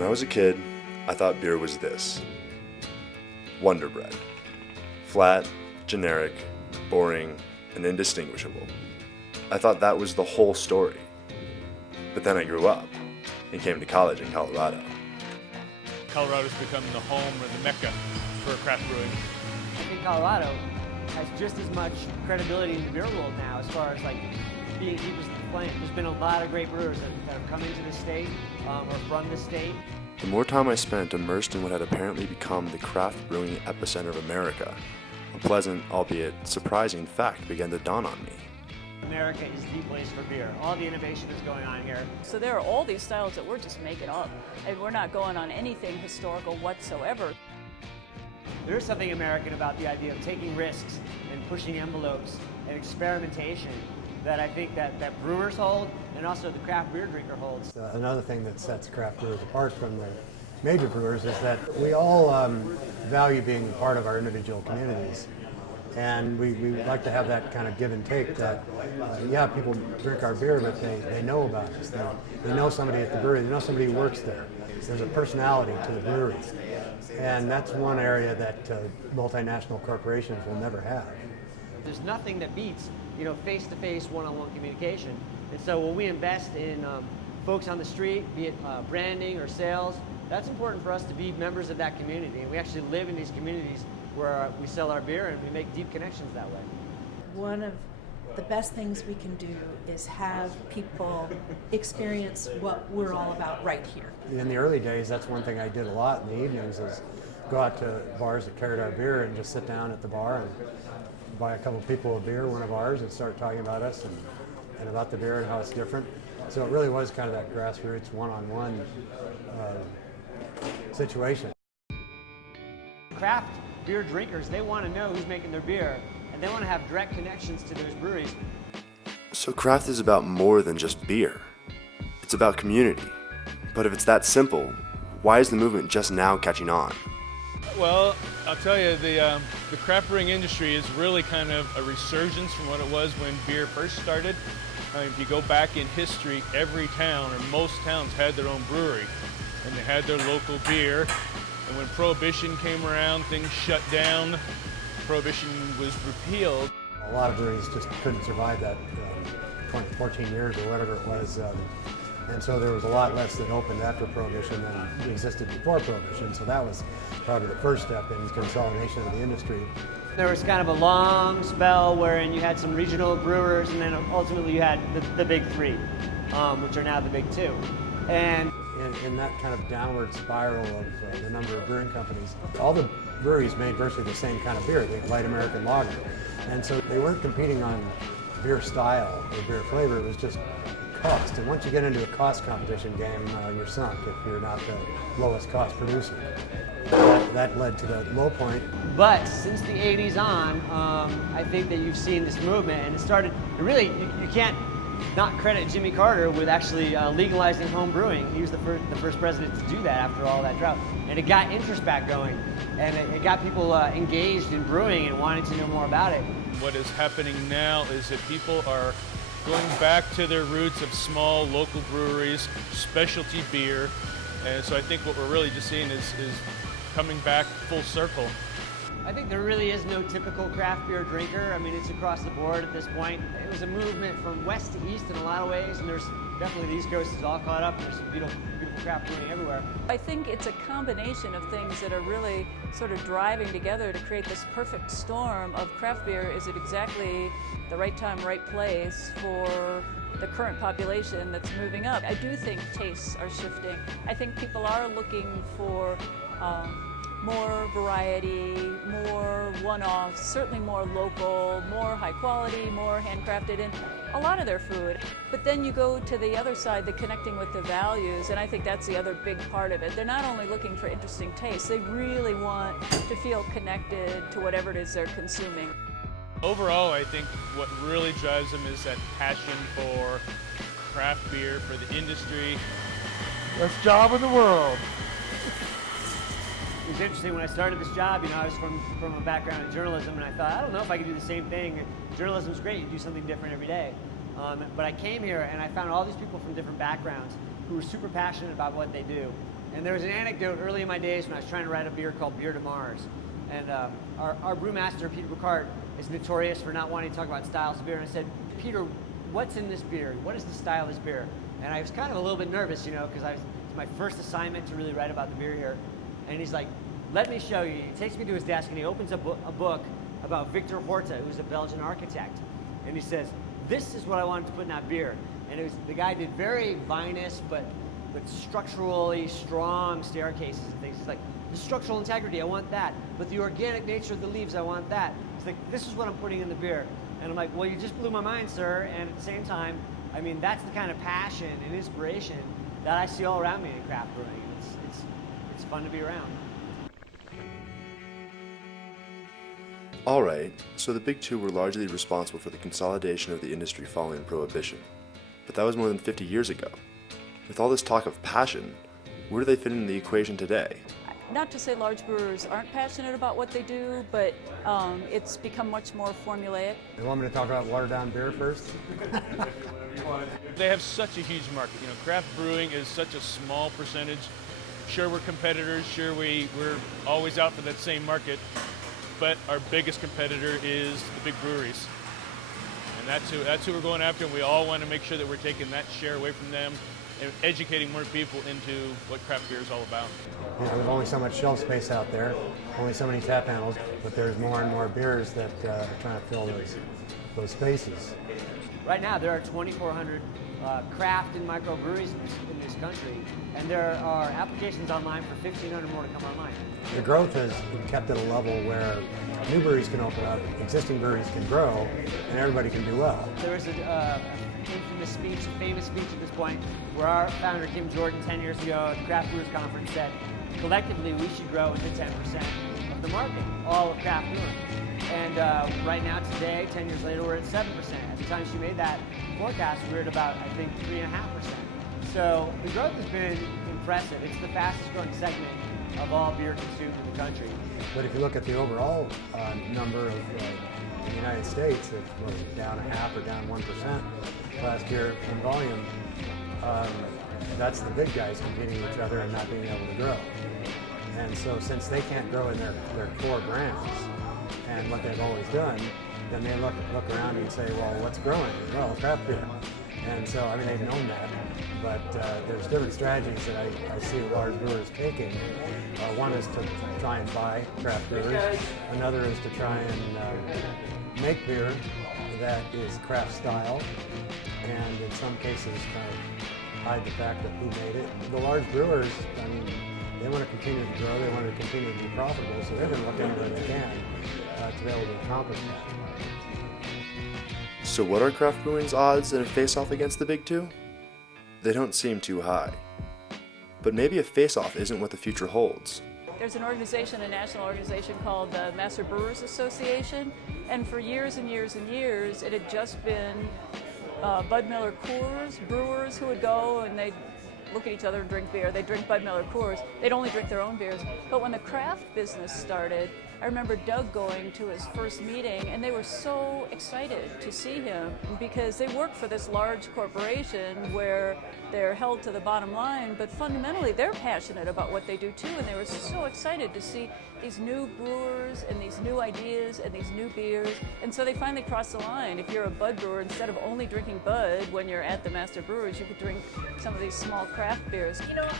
When I was a kid, I thought beer was this: Wonder Bread. Flat, generic, boring, and indistinguishable. I thought that was the whole story. But then I grew up and came to college in Colorado. Colorado's become the home or the mecca for craft brewing. I think Colorado has just as much credibility in the beer world now as far as being deepest in the flame. There's been a lot of great brewers that have come into the state or from the state. The more time I spent immersed in what had apparently become the craft brewing epicenter of America, a pleasant, albeit surprising fact began to dawn on me. America is the place for beer. All the innovation that's going on here. So there are all these styles that we're just making up, and we're not going on anything historical whatsoever. There is something American about the idea of taking risks and pushing envelopes and experimentation that I think that brewers hold and also the craft beer drinker holds. Another thing that sets craft brewers apart from the major brewers is that we all value being part of our individual communities. And we like to have that kind of give and take that, yeah, people drink our beer, but they know about us. They know somebody at the brewery. They know somebody who works there. There's a personality to the brewery. And that's one area that multinational corporations will never have. There's nothing that beats, face-to-face, one-on-one communication. And so when we invest in folks on the street, be it branding or sales, that's important for us to be members of that community. And we actually live in these communities where we sell our beer and we make deep connections that way. One of the best things we can do is have people experience what we're all about right here. In the early days, that's one thing I did a lot in the evenings is go out to bars that carried our beer and just sit down at the bar and buy a couple people a beer, one of ours, and start talking about us and about the beer and how it's different. So it really was kind of that grassroots one-on-one situation. Craft beer drinkers, they want to know who's making their beer, and they want to have direct connections to those breweries. So craft is about more than just beer. It's about community. But if it's that simple, why is the movement just now catching on? Well, I'll tell you, the craft brewing industry is really kind of a resurgence from what it was when beer first started. If you go back in history, every town or most towns had their own brewery, and they had their local beer. And when Prohibition came around, things shut down. Prohibition was repealed. A lot of breweries just couldn't survive that 14 years or whatever it was. And so there was a lot less that opened after Prohibition than existed before Prohibition. So that was probably the first step in consolidation of the industry. There was kind of a long spell wherein you had some regional brewers, and then ultimately you had the big three, which are now the big two. And in that kind of downward spiral of the number of brewing companies, all the breweries made virtually the same kind of beer, the light American lager. And so they weren't competing on beer style or beer flavor, it was just cost. And once you get into a cost competition game, you're sunk if you're not the lowest cost producer. That led to the low point. But since the 80s on, I think that you've seen this movement, and it started, you can't not credit Jimmy Carter with actually legalizing home brewing. He was the first president to do that after all that drought. And it got interest back going, and it got people engaged in brewing and wanting to know more about it. What is happening now is that people are going back to their roots of small local breweries, specialty beer. And so I think what we're really just seeing is coming back full circle. I think there really is no typical craft beer drinker. I mean, it's across the board at this point. It was a movement from west to east in a lot of ways, and there's definitely the East Coast is all caught up, and there's some beautiful craft brewing everywhere. I think it's a combination of things that are really sort of driving together to create this perfect storm of craft beer. Is it exactly the right time, right place for the current population that's moving up? I do think tastes are shifting. I think people are looking for more variety, more one-offs, certainly more local, more high quality, more handcrafted in a lot of their food. But then you go to the other side, the connecting with the values, and I think that's the other big part of it. They're not only looking for interesting tastes, they really want to feel connected to whatever it is they're consuming. Overall, I think what really drives them is that passion for craft beer, for the industry. Best job in the world. It was interesting when I started this job, I was from a background in journalism, and I thought, I don't know if I could do the same thing. Journalism's great, you do something different every day. But I came here and I found all these people from different backgrounds who were super passionate about what they do. And there was an anecdote early in my days when I was trying to write a beer called Beer to Mars. And our brewmaster, Peter Boucard, is notorious for not wanting to talk about styles of beer. And I said, Peter, what's in this beer? What is the style of this beer? And I was kind of a little bit nervous, you know, because it's my first assignment to really write about the beer here. And he's like, let me show you. He takes me to his desk and he opens a book about Victor Horta, who's a Belgian architect. And he says, this is what I wanted to put in that beer. And the guy did very vinous, but structurally strong staircases and things. He's like, the structural integrity, I want that. But the organic nature of the leaves, I want that. He's like, this is what I'm putting in the beer. And I'm like, well, you just blew my mind, sir. And at the same time, I mean, that's the kind of passion and inspiration that I see all around me in craft brewing. It's fun to be around. All right, so the Big Two were largely responsible for the consolidation of the industry following Prohibition. But that was more than 50 years ago. With all this talk of passion, where do they fit in the equation today? Not to say large brewers aren't passionate about what they do, but it's become much more formulaic. You want me to talk about watered down beer first? They have such a huge market. You know, craft brewing is such a small percentage. Sure, we're competitors. Sure, we're always out for that same market. But our biggest competitor is the big breweries. And that's who we're going after, and we all want to make sure that we're taking that share away from them and educating more people into what craft beer is all about. You know, there's only so much shelf space out there, only so many tap handles, but there's more and more beers that are trying to fill those spaces. Right now, there are 2,400 craft and microbreweries in this country, and there are applications online for 1,500 more to come online. The growth has been kept at a level where new breweries can open up, existing breweries can grow, and everybody can do well. There was a famous speech at this point, where our founder, Kim Jordan, 10 years ago at the Craft Brewers Conference said, collectively we should grow into 10% of the market, all of craft brewing. And right now, today, 10 years later, we're at 7%. At the time she made that forecast, we were at about, I think, 3.5%. So the growth has been impressive. It's the fastest growing segment of all beer consumed in the country. But if you look at the overall number of in the United States, it was down 0.5% or down 1% last year in volume. That's the big guys competing with each other and not being able to grow. And so since they can't grow in their core brands and what they've always done, then they look around and say, well, what's growing? Well, craft beer. And so, I mean, they've known that, but there's different strategies that I see large brewers taking. One is to try and buy craft brewers. Another is to try and make beer that is craft style, and in some cases kind of hide the fact of who made it. The large brewers, I mean, they want to continue to grow, they want to continue to be profitable, so they're going to look anywhere they can to be able to accomplish that. So what are craft brewing's odds in a face-off against the Big Two? They don't seem too high. But maybe a face-off isn't what the future holds. There's an organization, a national organization called the Master Brewers Association, and for years and years and years, it had just been Bud Miller Coors brewers who would go and they'd look at each other and drink beer. They'd drink Bud Miller Coors. They'd only drink their own beers. But when the craft business started, I remember Doug going to his first meeting, and they were so excited to see him because they work for this large corporation where they're held to the bottom line, but fundamentally they're passionate about what they do too, and they were so excited to see these new brewers and these new ideas and these new beers. And so they finally crossed the line. If you're a Bud brewer, instead of only drinking Bud when you're at the Master Brewers, you could drink some of these small craft beers. You know,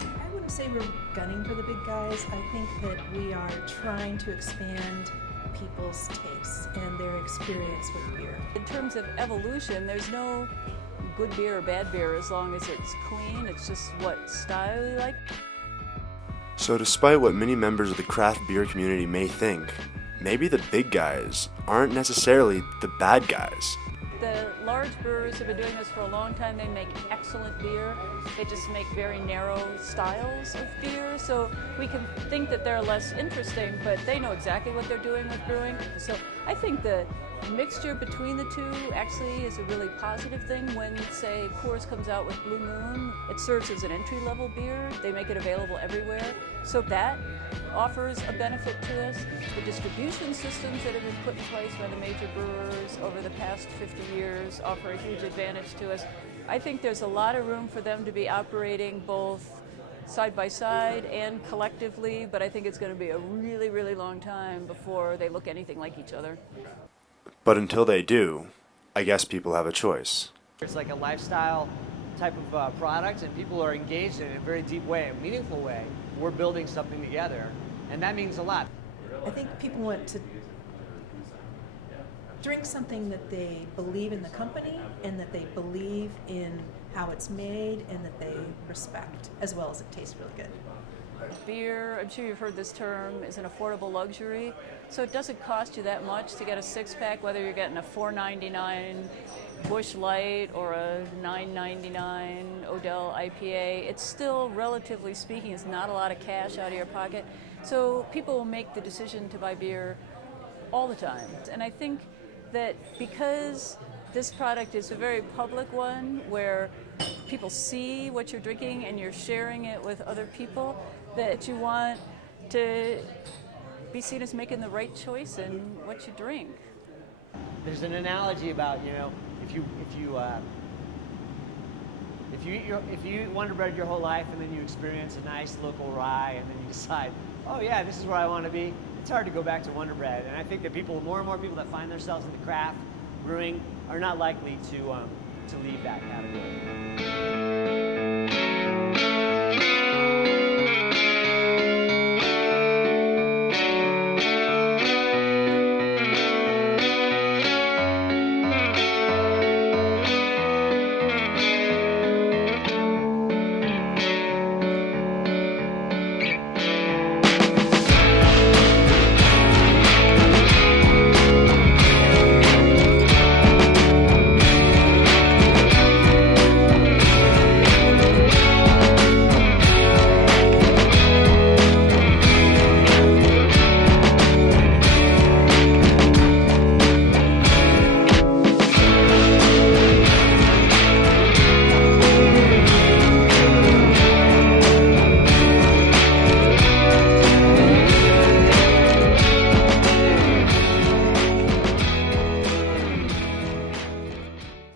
I wouldn't say we're gunning for the big guys. I think that we are trying to expand people's tastes and their experience with beer. In terms of evolution, there's no good beer or bad beer as long as it's clean. It's just what style you like. So despite what many members of the craft beer community may think, maybe the big guys aren't necessarily the bad guys. The large brewers have been doing this for a long time. They make excellent beer. They just make very narrow styles of beer. So we can think that they're less interesting, but they know exactly what they're doing with brewing. So I think the mixture between the two actually is a really positive thing. When, say, Coors comes out with Blue Moon, it serves as an entry-level beer. They make it available everywhere. So that offers a benefit to us. The distribution systems that have been put in place by the major brewers over the past 50 years offer a huge advantage to us. I think there's a lot of room for them to be operating both side by side and collectively, but I think it's going to be a really, really long time before they look anything like each other. But until they do, I guess people have a choice. It's like a lifestyle type of product, and people are engaged in it in a very deep way, a meaningful way. We're building something together, and that means a lot. I think people want to drink something that they believe in the company and that they believe in how it's made and that they respect, as well as it tastes really good. Beer, I'm sure you've heard this term, is an affordable luxury. So it doesn't cost you that much to get a six-pack, whether you're getting a $4.99 Busch Light or a $9.99 Odell IPA. It's still, relatively speaking, it's not a lot of cash out of your pocket. So people will make the decision to buy beer all the time. And I think that because this product is a very public one where people see what you're drinking and you're sharing it with other people, that you want to be seen as making the right choice in what you drink. There's an analogy about, if you eat Wonder Bread your whole life and then you experience a nice local rye and then you decide, oh yeah, this is where I want to be, it's hard to go back to Wonder Bread. And I think that more and more people that find themselves in the craft brewing are not likely to leave that category.